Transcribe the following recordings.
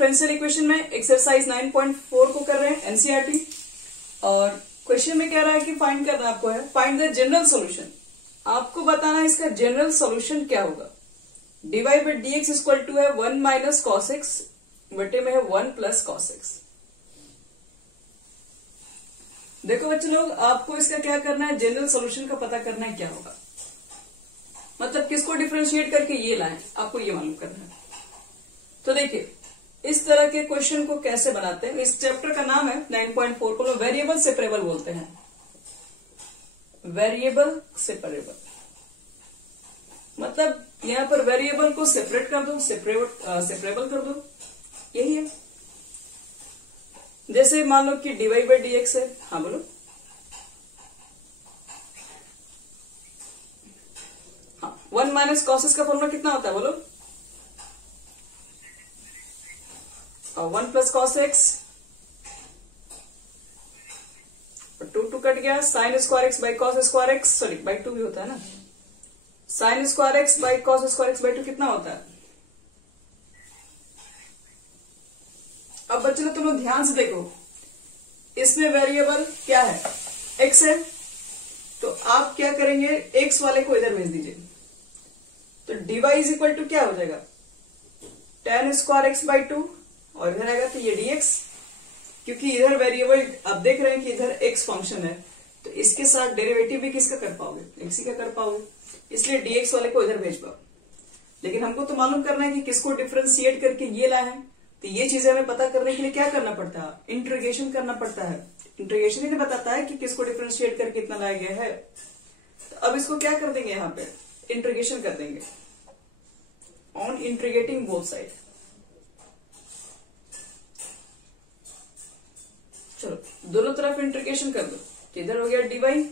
Differential equation में exercise 9.4 को कर रहे हैं एनसीईआरटी। और क्वेश्चन में कह रहा है कि फाइंड करना आपको है, फाइंड द जनरल सॉल्यूशन। आपको बताना है इसका जनरल सॉल्यूशन क्या होगा। dy by D X equal to है 1 माइनस कॉस एक्स बटे में है 1 प्लस कॉस एक्स। देखो बच्चे लोग, आपको इसका क्या करना है, जनरल सॉल्यूशन का पता करना है क्या होगा, मतलब किसको डिफरेंशिएट करके ये लाएं, आपको ये मालूम करना है। तो देखिए इस तरह के क्वेश्चन को कैसे बनाते हैं। इस चैप्टर का नाम है 9.4 को वेरिएबल सेपरेबल बोलते हैं, वेरिएबल सेपरेबल। मतलब यहां पर वेरिएबल को सेपरेट कर दो, सेपरेबल कर दो, यही है। जैसे मान लो कि dy बाई डी एक्स है, हाँ बोलो, हाँ 1 माइनस कॉस का फॉर्मूला कितना होता है बोलो, 1 प्लस कॉस एक्स, 2 कट गया, sine square x by cos square x, sorry by 2 भी होता है ना, sine square x by cos square x by 2 कितना होता है। अब बच्चों तुम लोग ध्यान से देखो, इसमें वेरिएबल क्या है, एक्स है, तो आप क्या करेंगे, एक्स वाले को इधर भेज दीजिए, तो dy इज इक्वल टू क्या हो जाएगा, tan स्क्वायर एक्स बाई 2, और इधर आएगा तो ये dx, क्योंकि इधर वेरिएबल आप देख रहे हैं कि इधर x फंक्शन है, तो इसके साथ डेरिवेटिव भी किसका कर पाओगे, x ही का कर पाओगे, इसलिए dx वाले को इधर भेज पाओ। लेकिन हमको तो मालूम करना है कि किसको डिफरेंशिएट करके ये लाए हैं, तो ये चीजें हमें पता करने के लिए क्या करना पड़ता है, इंटीग्रेशन करना पड़ता है। इंटीग्रेशन ही बताता है कि किसको डिफरेंशिएट करके कितना लाया गया है। तो अब इसको क्या कर देंगे, यहाँ पे इंटीग्रेशन कर देंगे, ऑन इंटीग्रेटिंग बोथ साइड। चलो दोनों तरफ इंटीग्रेशन कर दो, इधर हो गया dy,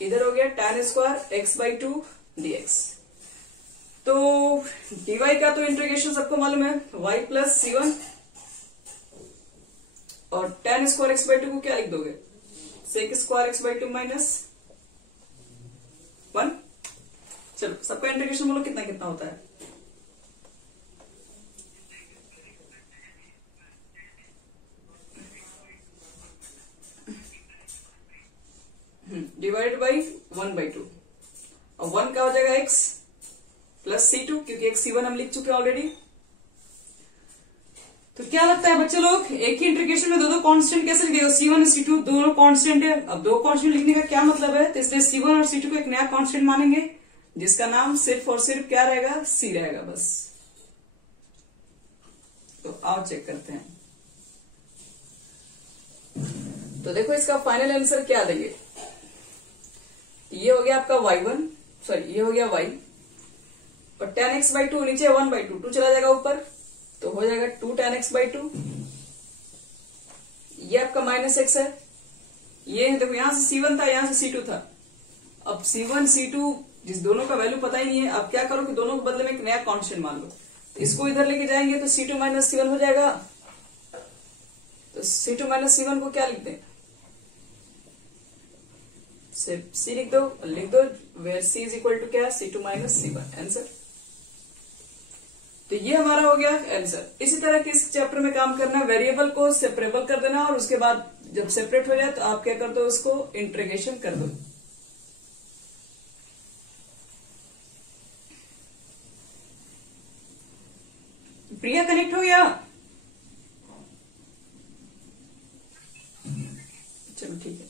इधर हो गया tan square x by 2 dx। तो dy का तो इंटीग्रेशन सबको मालूम है, y प्लस c1, और tan स्क्वायर एक्स बाई 2 को क्या लिख दोगे, sec square x by 2 minus 1। चलो सबका इंटीग्रेशन बोलो कितना कितना होता है, डिवाइडेड बाई 1 बाई 2, और 1 का हो जाएगा x प्लस c2, क्योंकि x c1 हम लिख चुके ऑलरेडी। तो क्या लगता है बच्चे लोग, एक ही इंटीग्रेशन में दो कांस्टेंट कैसे लिखेगा, c1 और c2 दोनों कांस्टेंट है। अब दो कांस्टेंट लिखने का क्या मतलब है, तो इसलिए c1 और c2 को एक नया कांस्टेंट मानेंगे, जिसका नाम सिर्फ और सिर्फ क्या रहेगा, c रहेगा बस। तो आओ चेक करते हैं। तो देखो इसका फाइनल आंसर क्या देंगे, ये हो गया आपका y1, सॉरी ये हो गया y, और tan x बाई 2 नीचे 1 बाई 2 चला जाएगा ऊपर, तो हो जाएगा 2 tan x बाई 2। ये आपका माइनस x है, ये देखो यहां से c1 था, यहां से c2 था। अब c1 c2 जिस दोनों का वैल्यू पता ही नहीं है, अब क्या करो कि दोनों के बदले में एक नया कांस्टेंट मान लो, तो इसको इधर लेके जाएंगे तो c2 माइनस c1 हो जाएगा। तो c2 माइनस c1 को क्या लिखते हैं, सिर्फ c लिख दो, where c is equal to क्या, c2 माइनस c1, आंसर। तो ये हमारा हो गया आंसर। इसी तरह के इस चैप्टर में काम करना है, वेरिएबल को सेपरेबल कर देना, और उसके बाद जब सेपरेट हो जाए तो आप क्या कर दो, उसको इंटीग्रेशन कर दो। प्रिया कनेक्ट हो गया, चलो ठीक है।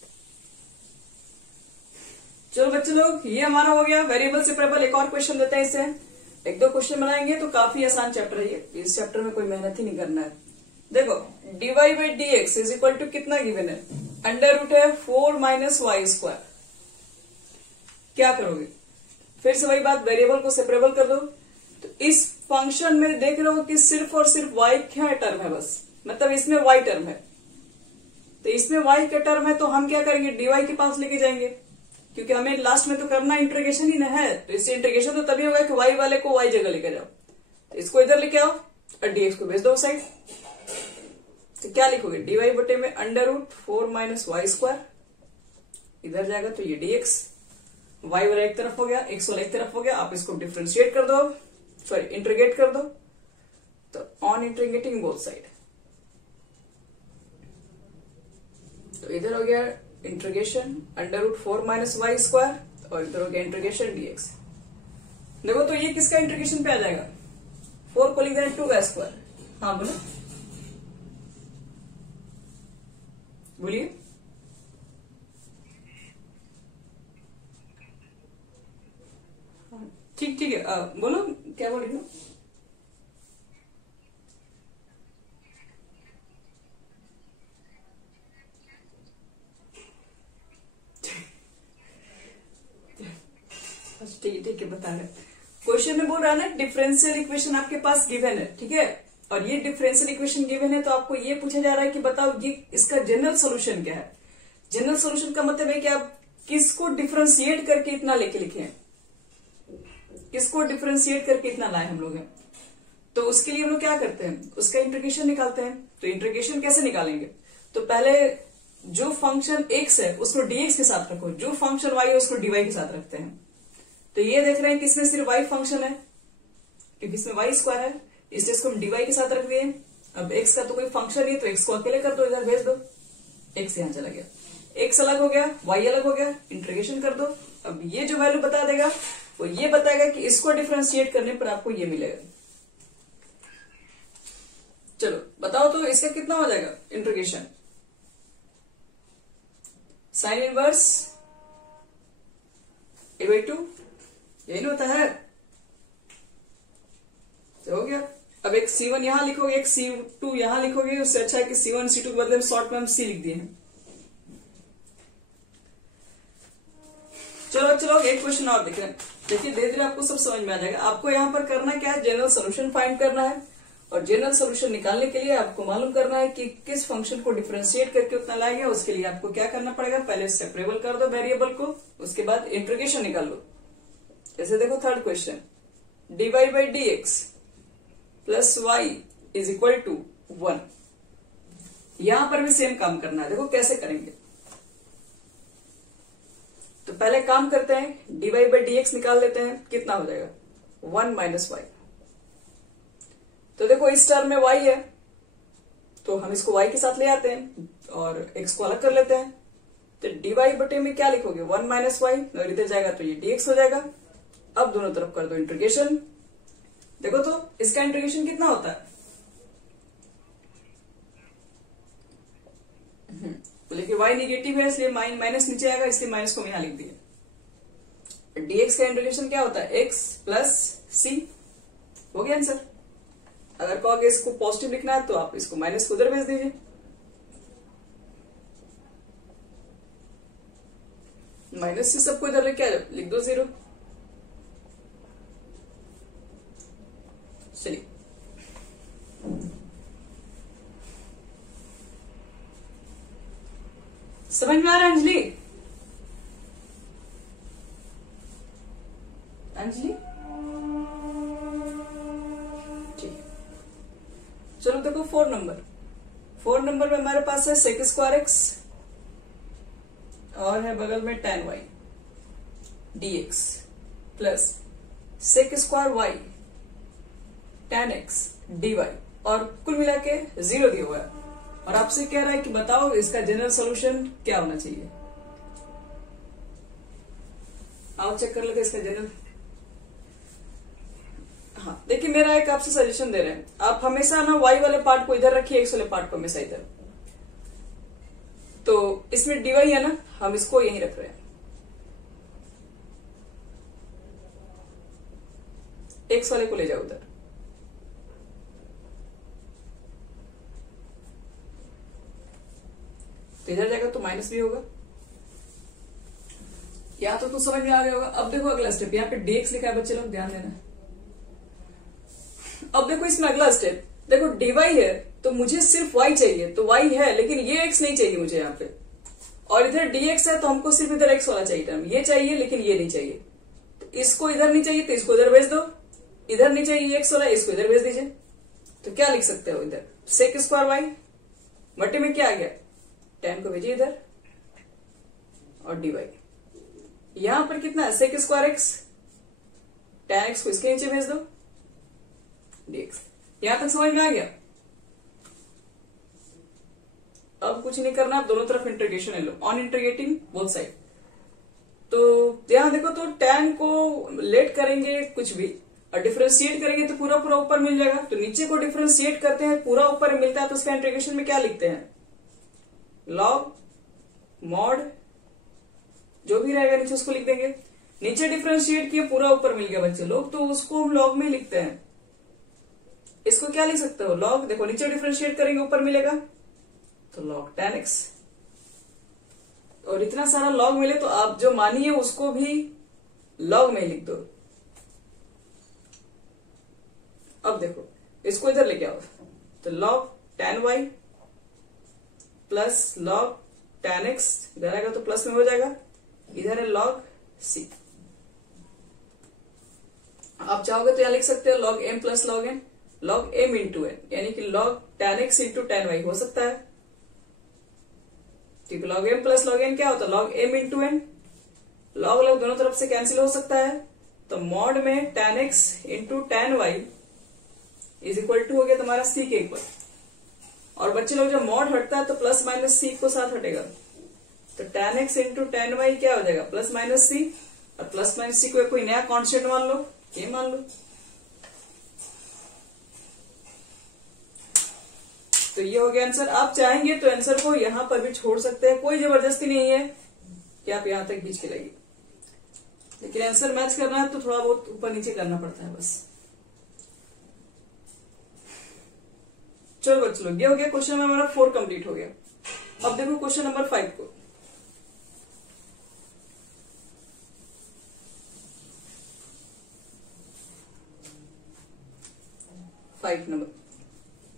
चलो बच्चे लोग, ये हमारा हो गया वेरिएबल सेपरेबल। एक और क्वेश्चन लेते हैं, इससे एक दो क्वेश्चन बनाएंगे, तो काफी आसान चैप्टर है ये, इस चैप्टर में कोई मेहनत ही नहीं करना है। देखो dy by D X is equal to कितना गिवन है, अंडर रूट है 4 माइनस वाई स्क्वायर। क्या करोगे, फिर से वही बात, वेरिएबल को सेपरेबल कर दो। तो इस फंक्शन में देख रहे हो कि सिर्फ और सिर्फ y क्या टर्म है बस, मतलब इसमें y टर्म है, तो इसमें y का टर्म है, तो हम क्या करेंगे, dy के पास लेके जाएंगे, क्योंकि हमें लास्ट में तो करना इंटीग्रेशन ही ना है। तो इससे इंटीग्रेशन तो तभी होगा कि y वाले को y जगह लेके जाओ, तो इसको इधर लेके आओ और dx को भेज दो साइड। तो क्या लिखोगे, dy बटे में under root 4 minus Y square, इधर जाएगा तो ये dx, y वाला एक तरफ हो गया, x वाला एक तरफ हो गया। आप इसको डिफ्रेंशिएट कर दो, सॉरी इंटीग्रेट कर दो, तो ऑन इंटीग्रेटिंग बोथ साइड, तो इधर हो गया इंटीग्रेशन √4 माइनस वाई स्क्वायर और इधर हो गया इंटीग्रेशन dx। देखो तो ये किसका इंटीग्रेशन पे आ जाएगा, 4 को लिख देना 2 का स्क्वायर। हाँ बोलो, बोलिए। ठीक ठीक है, बोलो क्या बोल रही हो। ठीक है बता रहे, क्वेश्चन में बोल रहा है ना डिफरेंशियल इक्वेशन आपके पास गिवन है, ठीक है, और ये डिफरेंशियल इक्वेशन गिवन है तो आपको ये पूछा जा रहा है कि बताओ ये इसका जनरल सॉल्यूशन क्या है। जनरल सॉल्यूशन का मतलब है कि आप किसको डिफरेंशिएट करके इतना लेके लिखे हैं, किसको डिफरेंशिएट करके इतना लाए हम लोग हैं। तो उसके लिए हम लोग क्या करते हैं, उसका इंटीग्रेशन निकालते हैं। तो इंटीग्रेशन कैसे निकालेंगे, तो पहले जो फंक्शन x है उसको dx के साथ रखो, जो फंक्शन y है उसको dy के साथ रखते हैं। तो ये देख रहे हैं कि इसमें सिर्फ y फंक्शन है क्योंकि इसमें y स्क्वायर है, इसलिए इसको हम dy के साथ रख दिए। अब x का तो कोई फंक्शन नहीं है तो x को अकेले कर दो, इधर भेज दो, x यहां चला गया, x अलग हो गया, y अलग हो गया, इंटीग्रेशन कर दो। अब ये जो वैल्यू बता देगा वो ये बताएगा कि इसको डिफरेंशिएट करने पर आपको ये मिलेगा। चलो बताओ तो इसका कितना हो जाएगा इंटीग्रेशन, साइन इनवर्स a/2 यही नहीं होता है, तो हो गया। अब एक C1 यहां लिखोगे, एक C2 यहां लिखोगे, उससे अच्छा है कि C1 C2 के बदले शॉर्ट में हम C लिख दिए हैं। चलो चलो एक क्वेश्चन और देख रहे हैं, देखिए धीरे धीरे आपको सब समझ में आ जाएगा। आपको यहाँ पर करना क्या है, जनरल सोल्यूशन फाइंड करना है, और जनरल सोल्यूशन निकालने के लिए आपको मालूम करना है कि किस फंक्शन को डिफरेंशिएट करके उतना लाएगा। उसके लिए आपको क्या करना पड़ेगा, पहले सेपरेबल कर दो वेरिएबल को, उसके बाद इंटीग्रेशन निकाल लो। जैसे देखो third question, dy/dx plus y is equal to 1। यहां पर भी सेम काम करना है, देखो कैसे करेंगे। तो पहले काम करते हैं, dy/dx निकाल लेते हैं, कितना हो जाएगा 1 माइनस वाई। तो देखो इस टर्म में y है तो हम इसको y के साथ ले आते हैं और x को अलग कर लेते हैं। तो dy/बटे में क्या लिखोगे 1 माइनस वाई, अगर इधर जाएगा तो ये dx हो जाएगा। अब दोनों तरफ कर दो इंटीग्रेशन, देखो तो इसका इंटीग्रेशन कितना होता है, लेकिन y निगेटिव है इसलिए माइनस नीचे आएगा, इसलिए माइनस को यहां लिख दिया। dx का इंटीग्रेशन क्या होता है x प्लस सी, हो गया आंसर। अगर कहोगे इसको पॉजिटिव लिखना है तो आप इसको माइनस को उधर भेज दीजिए, माइनस से सबको इधर लेके आ जाओ, लिख दो 0। चलिए समझ में आ रहा है अंजलि, अंजलि ठीक। चलो देखो 4 नंबर में हमारे पास है sec स्क्वायर x और है बगल में tan y dx plus sec square y tan x dy, और कुल मिला के 0 दिया हुआ है। और आपसे कह रहा है कि बताओ इसका जनरल सॉल्यूशन क्या होना चाहिए। आओ चेक कर लेते इसका जनरल। हाँ देखिए मेरा एक आपसे सजेशन दे रहे हैं, आप हमेशा ना y वाले पार्ट को इधर रखिए, x वाले पार्ट को हमेशा इधर। तो इसमें dy है ना, हम इसको यहीं रख रहे हैं, x वाले को ले जाओ उधर। तो इधर जाएगा तो माइनस भी होगा, या तो समझ में आ गया होगा। अब देखो अगला स्टेप, यहाँ पे dx लिखा है बच्चे लोग ध्यान देना। अब देखो इसमें अगला स्टेप, देखो dy है तो मुझे सिर्फ y चाहिए, तो y है लेकिन ये x नहीं चाहिए मुझे यहाँ पे, और इधर dx है तो हमको सिर्फ इधर x वाला चाहिए टर्म, ये चाहिए लेकिन ये नहीं चाहिए। तो इसको इधर नहीं चाहिए तो इसको इधर भेज दो, इधर नहीं चाहिए x वाला, इसको इधर भेज दीजिए। तो क्या लिख सकते हो, इधर sec स्क्वायर y बटे में क्या आ गया, tan को भेजिए इधर, और dy यहां पर कितना है sec square x, tan x को इसके नीचे भेज दो dx। यहां तक समझ में आ गया। अब कुछ नहीं करना, आप दोनों तरफ इंटीग्रेशन ले लो, ऑन इंटीग्रेटिंग बोथ साइड। तो यहां देखो, तो tan को लेट करेंगे कुछ भी और डिफरेंशिएट करेंगे तो पूरा पूरा ऊपर मिल जाएगा। तो नीचे को डिफरेंशिएट करते हैं, पूरा ऊपर मिलता है, तो उसका इंटीग्रेशन में क्या लिखते हैं, लॉग मॉड, जो भी रहेगा नीचे उसको लिख देंगे। नीचे डिफरेंशिएट किए, पूरा ऊपर मिल गया बच्चे लोग, तो उसको हम लॉग में लिखते हैं। इसको क्या लिख सकते हो, लॉग, देखो नीचे डिफरेंशिएट करेंगे ऊपर मिलेगा तो लॉग tan x। और इतना सारा लॉग मिले तो आप जो मानिए उसको भी लॉग में लिख दो। अब देखो इसको इधर लेके आओ, तो log tan y plus log tan x, इधर आएगा तो प्लस में हो जाएगा, इधर है log c। आप चाहोगे तो यहां लिख सकते हो log m plus log n, log m into n, यानी कि log tan x into tan y हो सकता है। ठीक, log m plus log n क्या होता है, log m into n। log log दोनों तरफ से कैंसिल हो सकता है, तो मॉड में tan x into tan y is equal to हो गया तुम्हारा c के इक्वल। और बच्चे लोग जब मॉड हटता है तो प्लस माइनस c को साथ हटेगा, तो tan x into tan y क्या हो जाएगा, प्लस माइनस c। और प्लस माइनस c को कोई नया कांस्टेंट मान लो, ये मान लो। तो ये हो गया आंसर। आप चाहेंगे तो आंसर को यहां पर भी छोड़ सकते हैं, कोई जबरदस्ती नहीं है कि आप यहां तक खींच के लाइए, लेकिन आंसर मैच करना है तो थोड़ा बहुत ऊपर नीचे करना पड़ता है बस। चलो बच्चों लोग, ये हो गया क्वेश्चन नंबर 4 कंप्लीट हो गया। अब देखो क्वेश्चन नंबर 5 को।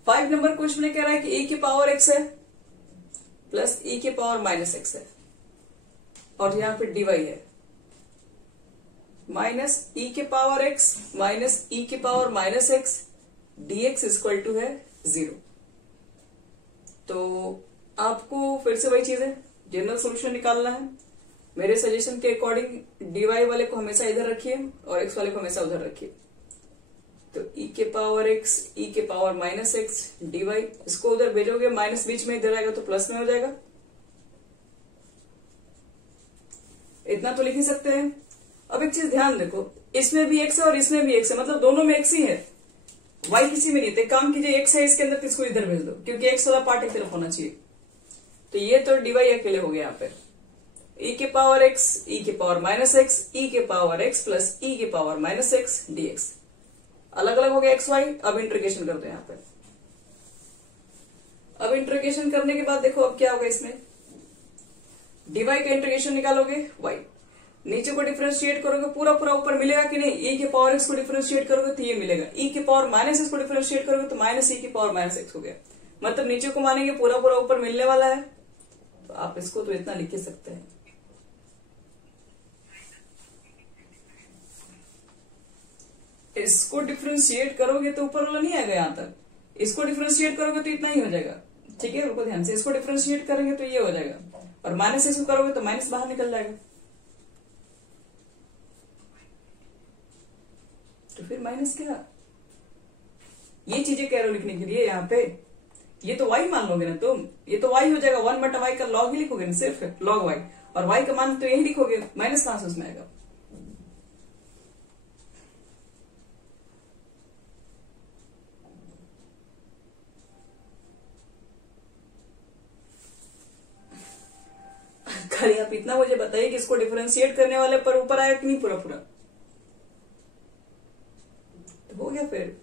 फाइव नंबर क्वेश्चन में कह रहा है कि e की पावर x है प्लस e की पावर माइनस x है, और यहां पे dy है माइनस e के पावर x माइनस e के power minus x dx equal to है 0। तो आपको फिर से वही चीज है, जनरल सॉल्यूशन निकालना है। मेरे सजेशन के अकॉर्डिंग dy वाले को हमेशा इधर रखिए और x वाले को हमेशा उधर रखिए। तो e के पावर x e के पावर माइनस x dy, इसको उधर भेजोगे माइनस बीच में इधर आएगा तो प्लस में हो जाएगा। इतना तो लिख ही सकते हैं। अब एक चीज ध्यान देखो, इसमें भी x है और इसमें भी x है, मतलब दोनों में x ही है, y किसी में नहीं है। काम कीजिए, x है इसके अंदर, इसको इधर भेज दो, क्योंकि x वाला पार्ट एक तरफ होना चाहिए। तो ये तो dy अकेले हो गया यहाँ पे, e के पावर x e के पावर माइनस x e के पावर x प्लस e के पावर माइनस x dx, अलग अलग हो गया x y। अब इंटीग्रेशन करते हैं यहाँ पे। अब इंटीग्रेशन करने के बाद देखो अब क्या होगा, इसमें dy का इंटीग्रेशन निकालोगे y, नीचे को डिफरेंशिएट करोगे पूरा पूरा ऊपर मिलेगा कि नहीं, e के पावर x को डिफरेंशिएट करोगे तो ये मिलेगा, e के पावर माइनस x को डिफरेंशिएट करोगे तो माइनस e के पावर माइनस x हो गया। मतलब नीचे को मानेंगे पूरा पूरा ऊपर मिलने वाला है, तो आप इसको तो इतना लिख ही सकते हैं। इसको डिफरेंशिएट करोगे तो ऊपर वाला नहीं आएगा यहां तक, इसको डिफरेंशिएट करोगे तो इतना ही हो जाएगा। ठीक है, रुको ध्यान से, इसको डिफरेंशिएट करेंगे तो ये हो जाएगा, और माइनस इसको करोगे तो माइनस बाहर निकल जाएगा। तो फिर माइनस क्या, ये चीजें कह रहे हो लिखने के लिए यहाँ पे, ये तो y मान लोगे ना तुम, ये तो y हो जाएगा, 1/y का log ही लिखोगे ना, सिर्फ log y, और y का मान तो यही लिखोगे, माइनस कहां से उसमें आएगा। खाली आप इतना मुझे बताइए कि इसको डिफरेंशिएट करने वाले पर ऊपर आया कि नहीं पूरा पूरा, तो हो गया। फिर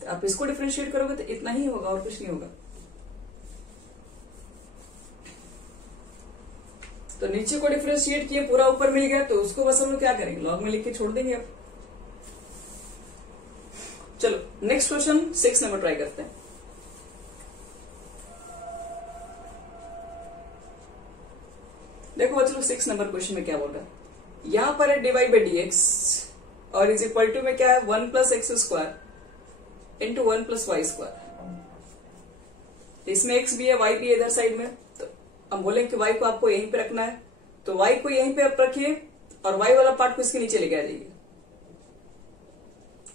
तो आप इसको डिफरेंशिएट करोगे तो इतना ही होगा और कुछ नहीं होगा। तो नीचे को डिफरेंशिएट किए पूरा ऊपर मिल गया, तो उसको बस हम लोग क्या करेंगे, लॉग में लिख के छोड़ देंगे। अब चलो नेक्स्ट क्वेश्चन 6 नंबर ट्राई करते हैं। देखो बच्चों 6 नंबर क्वेश्चन में क्या बोल रहा है, यहां पर है dy बाई dx और इज इक्वल टू में क्या है 1 plus X square into 1 plus Y square. इसमें x भी है y भी है इधर साइड में, तो हम बोलेंगे कि y को आपको यहीं पे रखना है, तो y को यहीं पे आप रखिए और y वाला पार्ट को इसके नीचे लेके आ जाइए।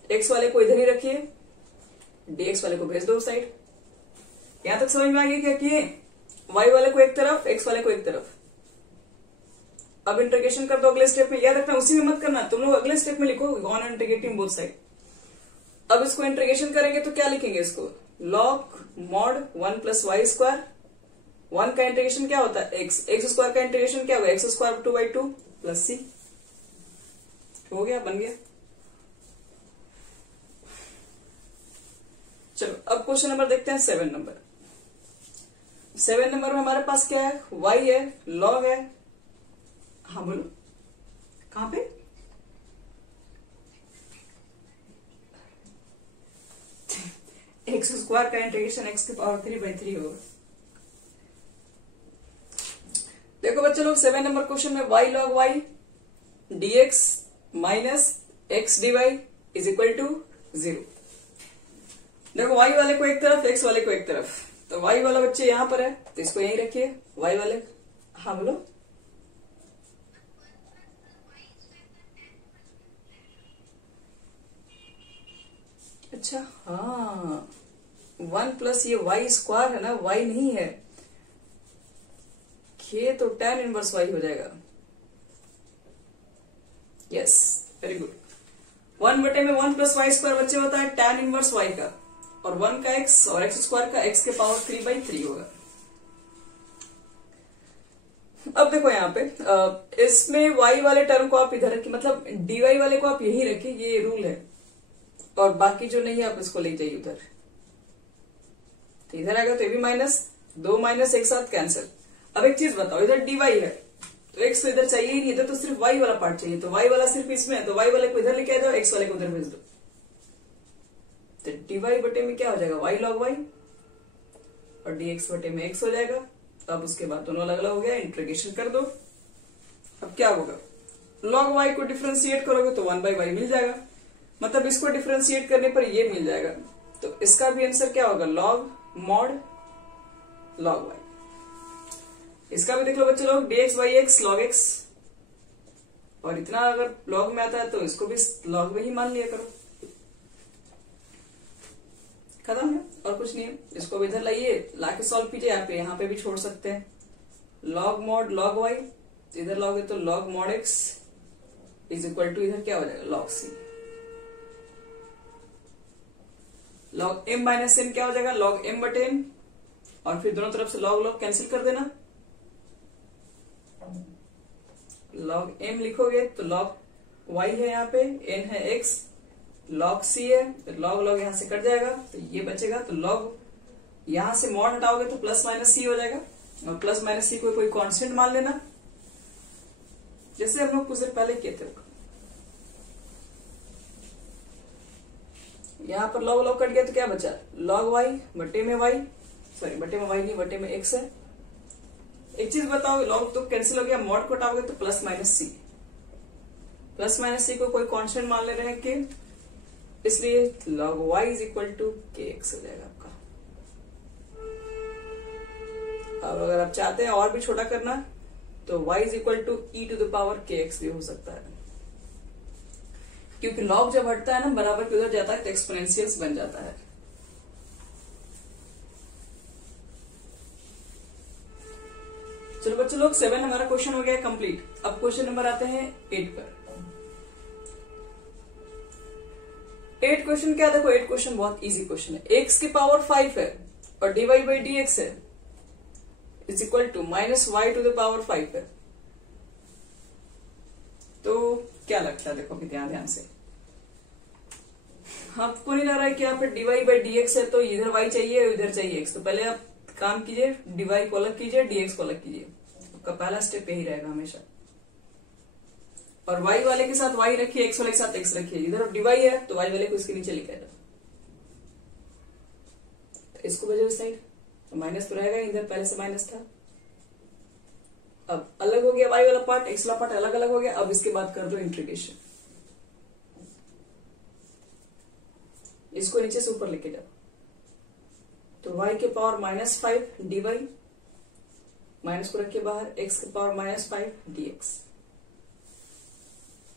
एक्स वाले को इधर ही रखिए, dx वाले को भेज दो साइड। यहां तक समझ में आ गया क्या किए? y वाले को एक तरफ, x वाले को एक तरफ। अब इंटीग्रेशन कर दो अगले स्टेप में। याद रखना उसी में मत करना, तुम लोग अगले स्टेप में लिखो ऑन इंटीग्रेटिंग बोथ साइड। अब इसको इंटीग्रेशन करेंगे तो क्या लिखेंगे इसको? Log mod 1 plus Y square. 1 का इंटीग्रेशन क्या होता है? एक्स स्क्वायर का इंटीग्रेशन क्या होगा? एक्स स्क्वायर 2/2 प्लस सी। हो गया, बन गया। चलो अब क्वेश्चन नंबर देखते हैं 7 नंबर। 7 नंबर में हमारे पास क्या है? y है, log है। हाँ बोलो, कहां पे? एक्स स्क्वायर का इंटीग्रेशन x की पावर 3/3 होगा। देखो बच्चे लोग 7 नंबर क्वेश्चन में y log y dx minus x dy is equal to 0। देखो y वाले को एक तरफ, x वाले को एक तरफ। तो y वाला बच्चे यहां पर है तो इसको यहीं रखिए, y वाले। हाँ बोलो। अच्छा हाँ, 1 प्लस ये y स्क्वायर है ना, y नहीं है, ये तो tan इनवर्स y हो जाएगा। Yes, very good. 1 बटे में 1 प्लस वाई स्क्वायर बच्चे होता है tan इनवर्स y का, और 1 का x और x स्क्वायर का x के पावर 3/3 होगा। अब देखो यहाँ पे इसमें y वाले टर्म को आप इधर रखिए, मतलब dy वाले को आप यही रखिए, ये रूल है। और बाकी जो नहीं है आप इसको ले जाइए उधर। तो इधर आएगा तो ये भी माइनस, 2 माइनस एक साथ कैंसिल। अब एक चीज बताओ, इधर dy है तो x तो इधर चाहिए ही नहीं, इधर तो सिर्फ y वाला पार्ट चाहिए। तो y वाला सिर्फ इसमें है तो y वाले को इधर लेके आ जाओ, x वाले को उधर भेज दो। तो dy बटे में क्या हो जाएगा? y log y, और dx बटे में x हो जाएगा। अब उसके बाद दोनों अलग अलग हो गया, इंटीग्रेशन कर दो। अब क्या होगा? log y को डिफ्रेंशिएट करोगे तो 1/y मिल जाएगा, मतलब इसको डिफ्रेंशिएट करने पर ये मिल जाएगा। तो इसका भी आंसर क्या होगा? log mod log y। इसका भी देख लो बच्चे लोग, dx by x log x। और इतना अगर log में आता है तो इसको भी log में ही मान लिया करो। खत्म है, और कुछ नहीं है। इसको भी इधर लाइए, लाके सॉल्व कीजिए। यहाँ पे भी छोड़ सकते हैं। log mod log y, इधर लोगे तो log mod x is equal to इधर क्या हो जाएगा? log c। log m minus m क्या हो जाएगा? log m बटे m, और फिर दोनों तरफ से log log कैंसिल कर देना। log m लिखोगे तो log y है, यहाँ पे n है x, log c है, फिर log log यहां से कट जाएगा तो ये बचेगा। तो log यहां से मॉड हटाओगे तो प्लस माइनस सी हो जाएगा, और प्लस माइनस सी को कोई कांस्टेंट मान लेना, जैसे हम लोग कुछ देर पहले किए थे। यहां पर log log कट गया तो क्या बचा? log y बटे में y, सॉरी बटे में y नहीं, बटे में x है। एक चीज बताओ, log तो कैंसिल हो गया, मॉड को हटाओगे तो प्लस माइनस सी। प्लस माइनस सी को कोई कांस्टेंट मान ले रहे हैं कि, इसलिए log y is equal to kx हो जाएगा आपका। अब अगर आप चाहते हैं और भी छोटा करना तो y is equal to e to the power kx भी हो सकता है, क्योंकि log जब हटता है ना बराबर के उधर जाता है तो एक्सपोनेंशियल्स बन जाता है। चलो बच्चों लोग 7 हमारा क्वेश्चन हो गया कंप्लीट। अब क्वेश्चन नंबर आते हैं 8 पर। 8 क्वेश्चन क्या? देखो 8 क्वेश्चन बहुत इजी क्वेश्चन है। x की पावर 5 है और dy बाई dx है is equal to minus Y to the power 5 है। तो क्या लगता है? देखो अभी ध्यान से, आपको नहीं लग रहा है कि यहाँ पे dy बाई dx है तो इधर y चाहिए इधर चाहिए x। तो पहले आप काम कीजिए, dy को अलग कीजिए, dx को अलग कीजिए। आपका पहला स्टेप यही रहेगा हमेशा। और y वाले के साथ y रखिए, x वाले के साथ x रखिए। इधर dy है तो y वाले को इसके नीचे लिखा जाए, तो इसको भेजो इस साइड, तो माइनस तो रहेगा, इधर पहले से माइनस था। अब अलग हो गया y वाला पार्ट, x वाला पार्ट अलग अलग हो गया। अब इसके बाद कर दो इंटीग्रेशन, इसको नीचे से ऊपर लेके जाओ। तो y के पावर -5 dy, माइनस को रखिए बाहर, x के पावर -5 dx।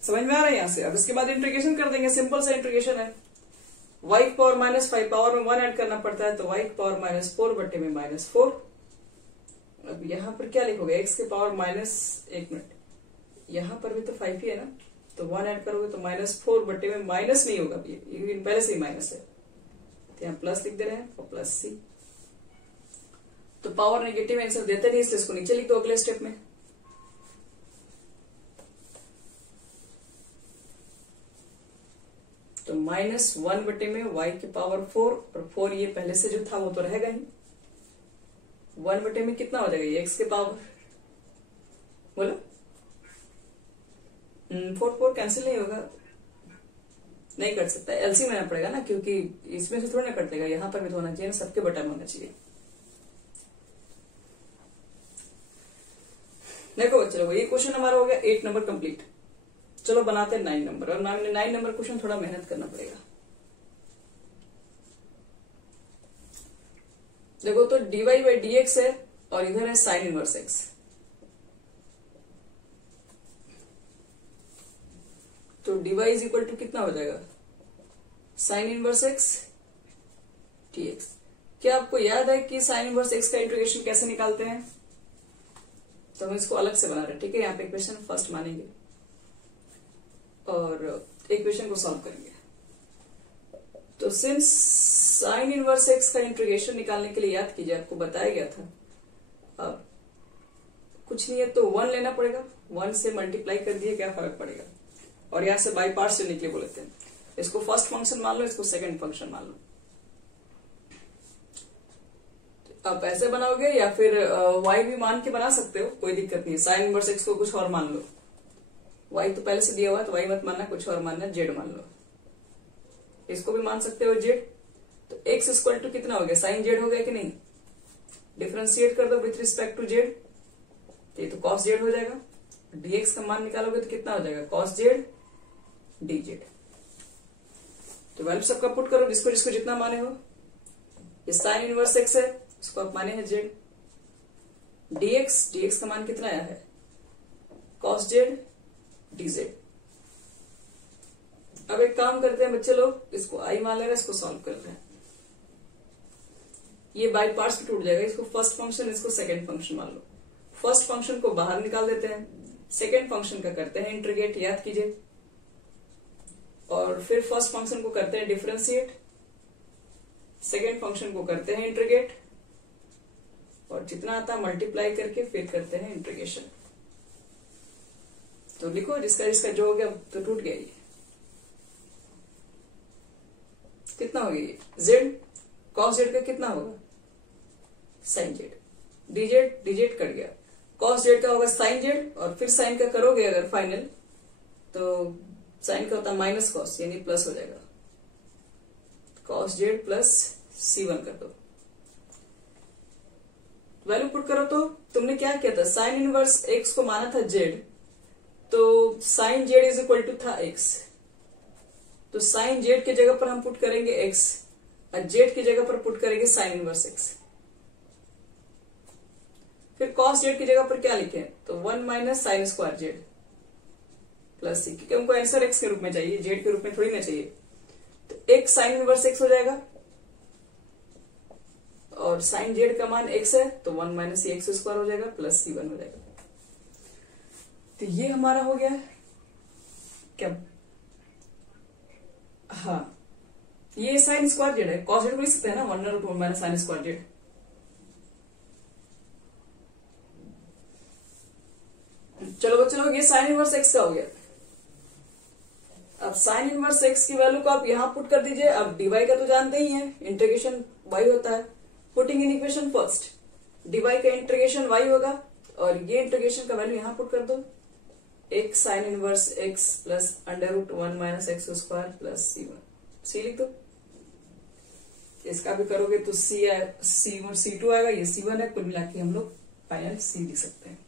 समझ में आ रहा है यहाँ से। अब इसके बाद इंटीग्रेशन कर देंगे, सिंपल सा इंटीग्रेशन है। y की पावर -5, पावर में 1 ऐड करना पड़ता है, तो y की पावर -4 बटे में -4। अब यहाँ पर क्या लिखोगे, x की पावर एक मिनट, यहाँ पर भी तो 5 ही है ना, तो 1 ऐड करोगे तो -4 बटे में माइनस नहीं होगा, ये पहले से ही माइनस है, तो यहाँ प्लस लिख दे रहे हैं और प्लस सी। तो पावर नेगेटिव आंसर देते नहीं, इसलिए इसको नीचे लिख दो अगले स्टेप में। तो -1 बटे में y की पावर 4, और 4 ये पहले से जो था वो तो रहेगा ही। 1 बटे में कितना हो जाएगा, ये x के पावर, बोलो 4 कैंसिल नहीं होगा, नहीं कट सकता, एलसीएम लेना पड़ेगा ना, क्योंकि इसमें से थोड़ा ना कटेगा, यहां पर भी तो होना चाहिए ना, सबके बटा में होना चाहिए। देखो चलो, ये क्वेश्चन हमारा हो गया 8 नंबर कंप्लीट। चलो बनाते हैं 9 नंबर, और 9 नंबर क्वेश्चन थोड़ा मेहनत करना पड़ेगा। देखो तो dy बाई डी एक्स है और इधर है साइन इनवर्स x। तो dy इज इक्वल टू कितना हो जाएगा, साइन इनवर्स x dx। क्या आपको याद है कि साइन इनवर्स x का इंटीग्रेशन कैसे निकालते हैं? तो हम इसको अलग से बना रहे हैं, ठीक है। यहाँ पे इक्वेशन फर्स्ट मानेंगे और इक्वेशन को सॉल्व करेंगे। तो सिंस साइन इनवर्स x का इंटीग्रेशन निकालने के लिए याद कीजिए, आपको बताया गया था, अब कुछ नहीं है तो 1 लेना पड़ेगा, 1 से मल्टीप्लाई कर दिए, क्या फर्क पड़ेगा। और यहां से बाई पार्ट्स लेने के लिए बोलते हैं, इसको फर्स्ट फंक्शन मान लो, इसको सेकंड फंक्शन मान लो। आप ऐसे बनाओगे या फिर y भी मान के बना सकते हो, कोई दिक्कत नहीं है। साइन इनवर्स x को कुछ और मान लो, y तो पहले से दिया हुआ है तो y मत मानना, कुछ और मानना, z मान लो। इसको भी मान सकते हो z। तो x इक्वल टू कितना हो गया, साइन z हो गया कि नहीं, डिफरेंशिएट कर दो विथ रिस्पेक्ट टू z, तो ये तो cos z हो जाएगा। dx का मान निकालोगे तो कितना हो जाएगा, cos z dz। तो वैल्यू सबका पुट करो, जिसको जिसको जितना माने हो। ये साइन इनवर्स x है, इसको आप माने हैं z। dx का मान कितना आया है, cos z dz। अब एक काम करते हैं बच्चे लोग, इसको i मान लेगा, इसको सॉल्व कर रहे हैं। ये बाई पार्ट्स में टूट जाएगा, इसको फर्स्ट फंक्शन, इसको सेकंड फंक्शन मान लो। फर्स्ट फंक्शन को बाहर निकाल देते हैं, सेकंड फंक्शन का करते हैं इंटीग्रेट, याद कीजिए। और फिर फर्स्ट फंक्शन को करते हैं डिफरेंशिएट, सेकंड फंक्शन को करते हैं इंटीग्रेट, और जितना आता है मल्टीप्लाई करके फिर करते हैं इंटीग्रेशन। तो लिखो, जिसका जिसका जो हो गया तो टूट गया। ये कितना हो गया, z cos z का कितना होगा, sin z, dz कट गया, cos z का होगा sin z, और फिर sin का करोगे अगर फाइनल तो sin का होता है माइनस cos, यानी प्लस हो जाएगा, cos z प्लस c1 कर दो। वैल्यू पुट करो, तो तुमने क्या किया था, साइन इनवर्स x को माना था z, तो sine z is equal to था x, तो साइन z की जगह पर हम पुट करेंगे x, और z की जगह पर पुट करेंगे साइन इनवर्स x। फिर cos z की जगह पर क्या लिखे, तो 1 minus sine square z plus c, क्योंकि हमको आंसर x के रूप में चाहिए, z के रूप में थोड़ी ना चाहिए। तो x साइन इनवर्स x हो जाएगा, और साइन z का मान x है, तो 1 माइनस x स्क्वायर हो जाएगा प्लस c1 हो जाएगा। तो ये हमारा हो गया क्या, हाँ ये साइन स्क्वायर जेड है, कॉस जेड को लिख सकते हैं ना, 1/2 माइनस साइन स्क्वायर जेड। चलो बच्चों लोग, ये साइन इनवर्स एक्स का हो गया। अब साइन इनवर्स एक्स की वैल्यू को आप यहां पुट कर दीजिए। अब डीवाई का तो जानते ही हैं, इंटीग्रेशन वाई होता है। Putting in equation first, d y का इंटीग्रेशन वाई होगा, और ये इंटीग्रेशन का वैल्यू यहां पुट कर दो, x sine inverse x plus √1 minus x square plus c1, सी लिख दो। इसका भी करोगे तो c1 c2 आएगा, ये c1 है, कुल मिला के हम लोग फाइनल c लिख सकते हैं।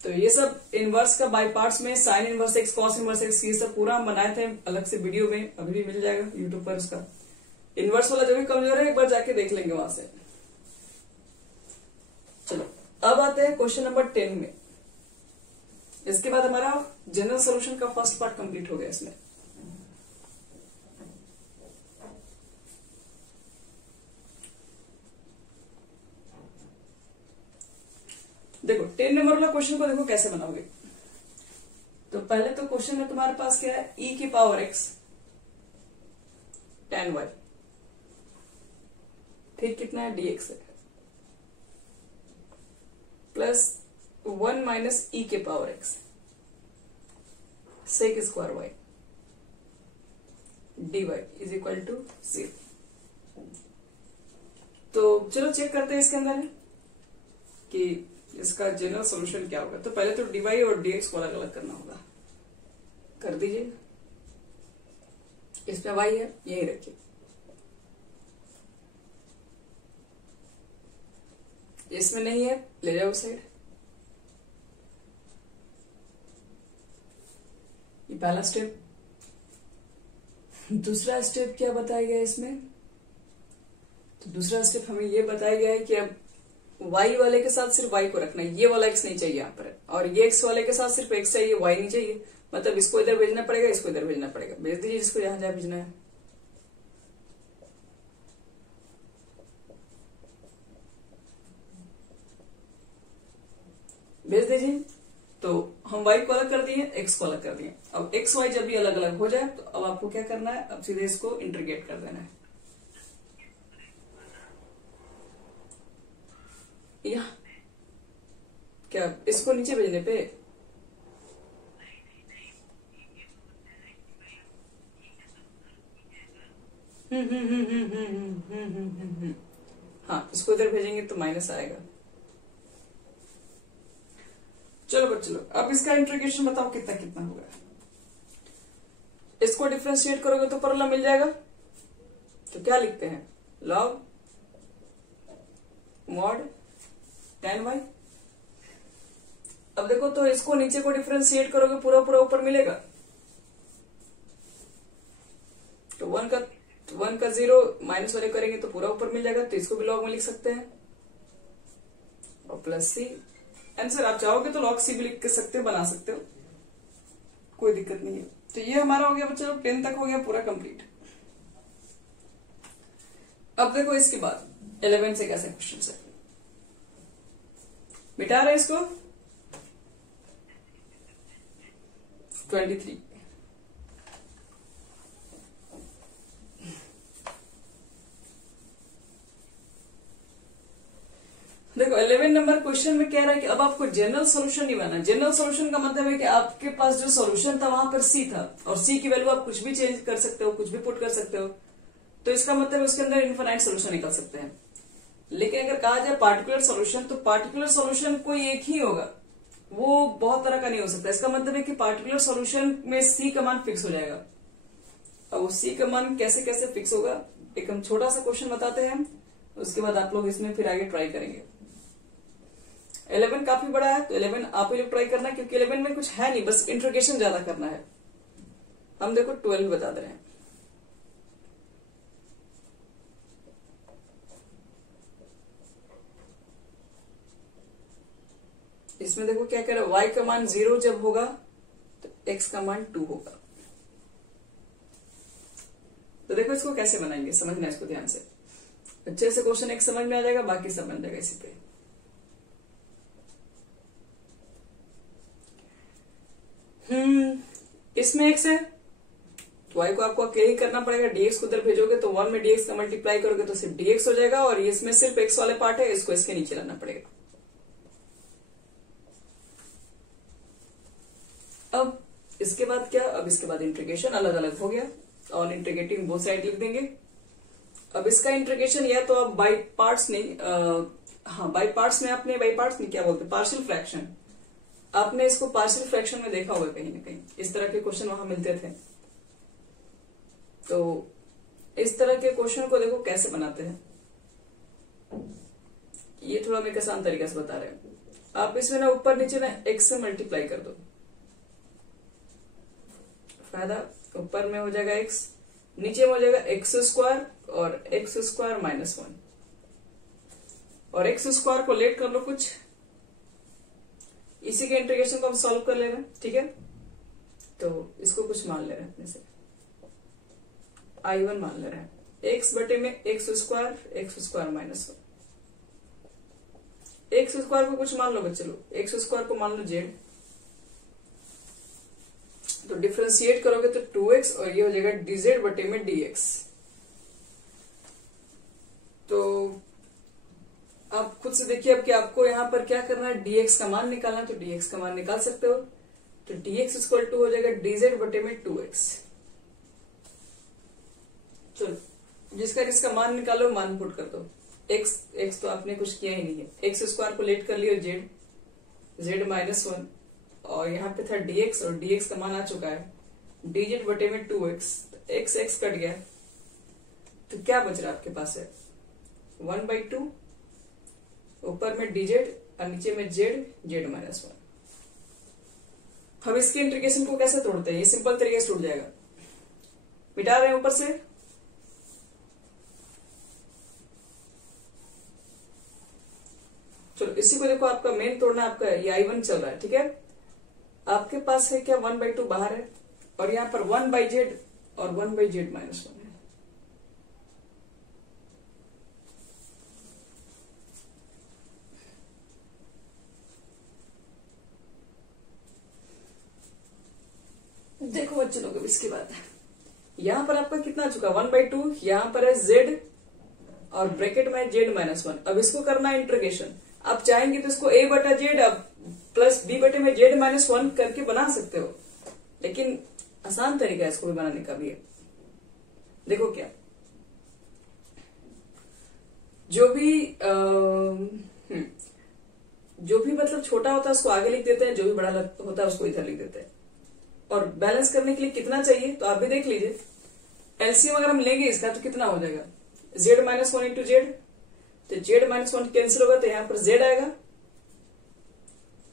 तो ये सब इनवर्स का बाय पार्ट्स में sine inverse x, cos inverse x, ये सब पूरा हम बनाए थे अलग से वीडियो में, अभी भी मिल जाएगा यूट्यूब पर। उसका इनवर्स वाला जो भी कमजोर है एक बार जाके देख लेंगे वहां से। चलो अब आते हैं क्वेश्चन नंबर 10 में। इसके बाद हमारा जनरल सॉल्यूशन का फर्स्ट पार्ट कंप्लीट हो गया इसमें। देखो 10 नंबर वाला क्वेश्चन को देखो कैसे बनाओगे। तो पहले तो क्वेश्चन में तुम्हारे पास क्या है, e की पावर x tan y, फिर कितना है dx है, प्लस 1 माइनस e के power x sec square y dy is equal to 0। तो चलो चेक करते हैं इसके अंदर कि इसका जनरल सॉल्यूशन क्या होगा। तो पहले तो dy और dx को अलग अलग करना होगा, कर दीजिए। इसमें y है, यही रखिए। इसमें नहीं है, ले जाओ साइड। ये पहला स्टेप। दूसरा स्टेप क्या बताया गया है इसमें? तो दूसरा स्टेप हमें ये बताया गया है कि अब y वाले के साथ सिर्फ y को रखना है, ये वाला x नहीं चाहिए यहाँ पर, और ये x वाले के साथ सिर्फ x चाहिए, y नहीं चाहिए। मतलब इसको इधर भेजना पड़ेगा, इसको इधर भेजना पड़ेगा। भेज दीजिए जिसको जहां जहां भेजना है। भेज दीजिए। तो हम y को अलग कर दिए, x को अलग कर दिए। अब x y जब भी अलग अलग हो जाए तो अब आपको क्या करना है, अब सीधे इसको इंटीग्रेट कर देना है। यहाँ क्या इसको नीचे भेजने पे हाँ, इसको इधर भेजेंगे तो माइनस आएगा। चलो चलो, अब इसका इंटीग्रेशन बताओ कितना कितना होगा। इसको डिफरेंशिएट करोगे तो परला मिल जाएगा। तो क्या लिखते हैं, लॉग मॉड tan y। अब देखो तो इसको नीचे को डिफरेंशिएट करोगे पूरा पूरा ऊपर मिलेगा। तो 1 का 0 माइनस वाले करेंगे तो पूरा ऊपर मिल जाएगा। तो इसको भी लॉग में लिख सकते हैं और प्लस सी। आंसर आप चाहोगे तो लॉग सी भी लिख सकते हो, बना सकते हो, कोई दिक्कत नहीं है। तो ये हमारा हो गया बच्चा, 10 तक हो गया पूरा कंप्लीट। अब देखो इसके बाद 11 से कैसे क्वेश्चन है। मिटा रहे इसको 23। देखो 11 नंबर क्वेश्चन में कह रहा है कि अब आपको जनरल सॉल्यूशन नहीं बनाना। जनरल सॉल्यूशन का मतलब है कि आपके पास जो सॉल्यूशन था वहां पर सी था, और सी की वैल्यू आप कुछ भी चेंज कर सकते हो, कुछ भी पुट कर सकते हो। तो इसका मतलब उसके अंदर इनफाइनाइट सॉल्यूशन निकल सकते हैं। लेकिन अगर कहा जाए पार्टिकुलर सॉल्यूशन, तो पार्टिकुलर सॉल्यूशन कोई एक ही होगा, वो बहुत तरह का नहीं हो सकता। इसका मतलब है कि पार्टिकुलर सॉल्यूशन में सी का मान फिक्स हो जाएगा। अब वो सी का मान कैसे कैसे फिक्स होगा, एक हम छोटा सा क्वेश्चन बताते हैं, उसके बाद आप लोग इसमें फिर आगे ट्राई करेंगे। 11 काफी बड़ा है, तो 11 आप ही लोग ट्राई करना, क्योंकि 11 में कुछ है नहीं, बस इंट्रोगेशन ज्यादा करना है। हम देखो 12 बता दे रहे हैं। इसमें देखो क्या कह रहा है, y का मान 0 जब होगा तो x का मान 2 होगा। तो देखो इसको कैसे बनाएंगे, समझना इसको ध्यान से। अच्छे से क्वेश्चन एक समझ में आ जाएगा, बाकी सब बन जाएगा इसी पे। इसमें x है तो y को आपको अकेले ही करना पड़ेगा। dx को उधर भेजोगे तो 1 में dx का मल्टीप्लाई करोगे तो सिर्फ dx हो जाएगा, और इसमें सिर्फ x वाले पार्ट है, इसको इसके नीचे लाना पड़ेगा। अब इसके बाद क्या, अब इसके बाद इंटीग्रेशन अलग अलग हो गया, और इंटीग्रेटिंग बोथ साइड लिख देंगे। अब इसका इंटीग्रेशन या तो आप बाई पार्ट्स नहीं, बाई पार्ट्स में आपने, बाई पार्ट्स नहीं क्या बोलते, पार्शियल फ्रैक्शन, आपने इसको पार्शियल फ्रैक्शन में देखा होगा कहीं ना कहीं, इस तरह के क्वेश्चन वहां मिलते थे। तो इस तरह के क्वेश्चन को देखो कैसे बनाते हैं, ये थोड़ा मैं आसान तरीके से बता रहे हैं। आप इसमें ना ऊपर नीचे ना x से मल्टीप्लाई कर दो, फायदा ऊपर में हो जाएगा x, नीचे में हो जाएगा x स्क्वायर और x स्क्वायर माइनस 1, और x स्क्वायर को लेट कर लो कुछ, इसी के इंटीग्रेशन को हम सॉल्व कर ले रहे हैं, ठीक है। तो इसको कुछ मान ले रहे हैं अपने से, I1 मान ले रहे हैं, एक्स बटे में x square minus 1। X square को कुछ मान लो बच्चे लोग, एक्स स्क्वायर को मान लो जेड, तो डिफरेंशिएट करोगे तो 2x और ये हो जाएगा dz बटे में dx। तो आप खुद से देखिए अब कि आपको यहाँ पर क्या करना है, dx का मान निकालना है, तो dx का मान निकाल सकते हो। तो dx इक्वल टू हो जाएगा dz बटे में 2x। चलो जिसका मान निकालो, मान पुट कर दो। x तो आपने कुछ किया ही नहीं है, एक्स स्क्वायर को लेट कर लियो z माइनस 1, और यहाँ पे था dx और dx का मान आ चुका है dz बटे में 2x, तो x कट गया, तो क्या बच रहा है आपके पास है 1/2, ऊपर में dz और नीचे में z माइनस 1। हम इसके इंटीग्रेशन को कैसे तोड़ते हैं, ये सिंपल तरीके से टूट जाएगा। मिटा रहे हैं ऊपर से, चलो इसी को देखो, आपका मेन तोड़ना आपका ये I1 चल रहा है, ठीक है। आपके पास है क्या 1/2 बाहर है, और यहाँ पर 1/z और 1/z माइनस 1 है। देखो बच्चे लोग, इसके बाद यहाँ पर आपका कितना चुका 1/2, यहाँ पर है z और ब्रैकेट में z माइनस 1। अब इसको करना है इंटीग्रेशन, आप चाहेंगे तो इसको a बटा z अब प्लस b बटे में z माइनस 1 करके बना सकते हो, लेकिन आसान तरीका है इसको भी बनाने का भी है। देखो क्या, जो भी मतलब छोटा होता है उसको आगे लिख देते हैं, जो भी बड़ा होता है उसको इधर लिख देते हैं। और बैलेंस करने के लिए कितना चाहिए तो आप भी देख लीजिए, एलसीएम अगर हम लेंगे इसका तो कितना हो जाएगा z माइनस 1 इंटू जेड, तो z माइनस 1 कैंसिल होगा तो यहाँ पर z आएगा,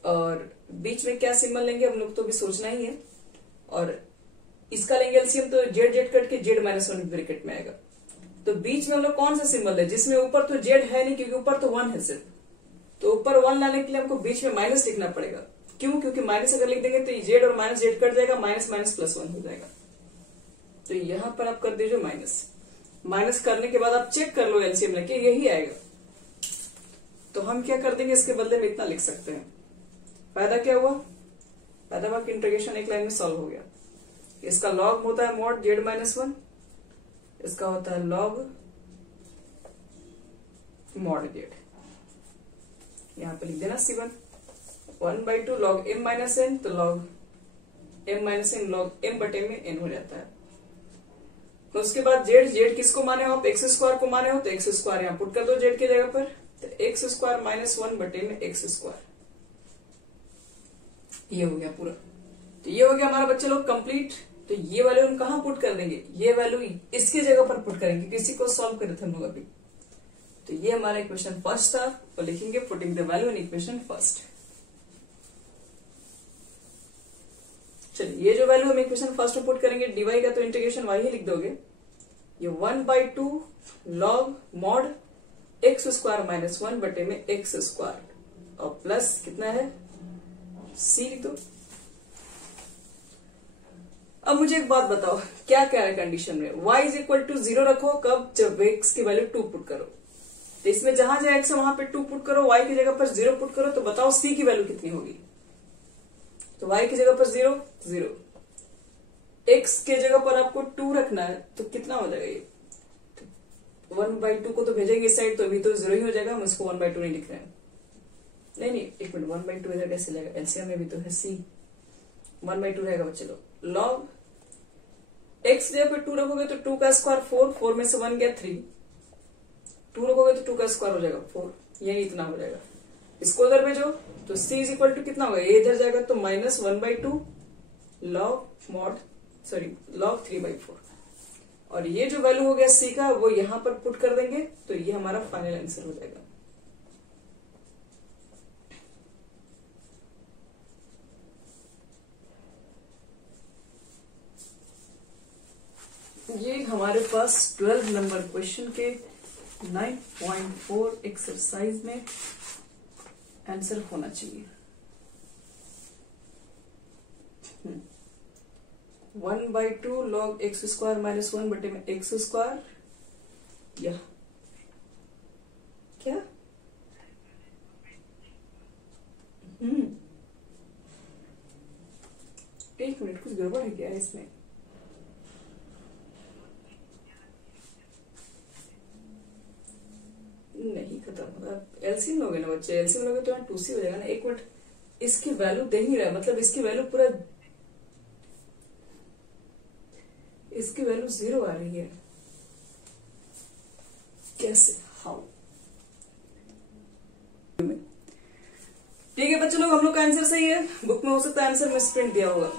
और बीच में क्या सिंबल लेंगे हम लोग तो भी सोचना ही है, और इसका लेंगे एलसीएम तो z कट के z माइनस 1 ब्रैकेट में आएगा। तो बीच में हम लोग कौन सा सिंबल है जिसमें ऊपर तो z है नहीं, क्योंकि ऊपर तो 1 है सिर्फ, तो ऊपर 1 लाने के लिए हमको बीच में माइनस लिखना पड़ेगा। क्यों? क्योंकि माइनस अगर लिख देंगे तो z और माइनस z कट जाएगा, माइनस माइनस प्लस 1 हो जाएगा। तो यहां पर आप कर दीजिए माइनस करने के बाद आप चेक कर लो एलसीएम लेके, यही आएगा। तो हम क्या कर देंगे, इसके बदले में इतना लिख सकते हैं, फायदा क्या हुआ, फायदा हुआ कि इंटीग्रेशन एक लाइन में सॉल्व हो गया। इसका लॉग होता है मॉड z माइनस 1, इसका होता है लॉग मॉड z। यहां पर लिख देना C1 1/2 log m minus n, तो log m minus n log m बटे में n हो जाता है। तो उसके बाद z किसको माने हो आप, एक्स स्क्वायर को माने हो, तो एक्स स्क्वायर यहाँ पुट कर दो z की जगह पर, तो एक्स स्क्वायर माइनस 1 बटे में एक्स स्क्वायर, ये हो गया पूरा। तो ये हो गया हमारा बच्चे लोग कंप्लीट। तो ये वैल्यू हम कहाँ पुट कर देंगे, ये वैल्यू इसकी जगह पर पुट करेंगे, किसी को सॉल्व करे थे हम लोग अभी। तो ये हमारा इक्वेशन फर्स्ट था, तो लिखेंगे putting the value in equation first. चलिए ये जो वैल्यू हम इक्वेशन फर्स्ट में पुट करेंगे, dy का तो इंटीग्रेशन y ही लिख दोगे, ये 1/2 log mod x square minus 1 बटे में एक्स स्क्वायर, और प्लस कितना है c लिख दो। अब मुझे एक बात बताओ, क्या क्या है कंडीशन में, y इज इक्वल टू 0 रखो कब, जब x की वैल्यू 2 पुट करो। तो इसमें जहां जहां x है वहां पे 2 पुट करो, y की जगह पर 0 पुट करो, तो बताओ c की वैल्यू कितनी होगी। तो y की जगह पर 0 0, x के जगह पर आपको 2 रखना है, तो कितना हो जाएगा ये, 1/2 को तो भेजेंगे इस साइड, तो अभी तो 0 ही हो जाएगा, हम इसको 1/2 नहीं लिख रहे हैं। नहीं एक मिनट, 1/2 इधर कैसे लगेगा, एलसीएम में भी तो है c, 1/2 रहेगा बच्चे लोग। लॉग x जगह पर 2 रखोगे तो 2 का स्क्वायर 4 में से 1 गया 3, 2 रखोगे तो 2 का स्क्वायर हो जाएगा 4, यही इतना हो जाएगा। इसको उधर भेजो तो c इज इक्वल टू कितना होगा, ये इधर जाएगा तो माइनस 1/2 लॉग 3/4, और ये जो वैल्यू हो गया c का वो यहां पर पुट कर देंगे, तो ये हमारा फाइनल आंसर हो जाएगा। ये हमारे पास 12 नंबर क्वेश्चन के 9.4 एक्सरसाइज में आंसर होना चाहिए। 1/2 log x स्क्वायर माइनस 1 बटे में एक्स स्क्वायर, या क्या? एक मिनट, कुछ गड़बड़ है क्या इसमें? नहीं खत्म होगा, एलसीएम लोगे ना बच्चे, एलसीएम लोगे तो यहाँ 2c हो जाएगा ना। एक मिनट, इसकी वैल्यू दे ही रहा है, मतलब इसकी वैल्यू पूरा, इसकी वैल्यू 0 आ रही है, कैसे, हाउ? ठीक है बच्चों लोग, हम लोग का आंसर सही है। बुक में हो सकता है आंसर मिसप्रिंट दिया होगा।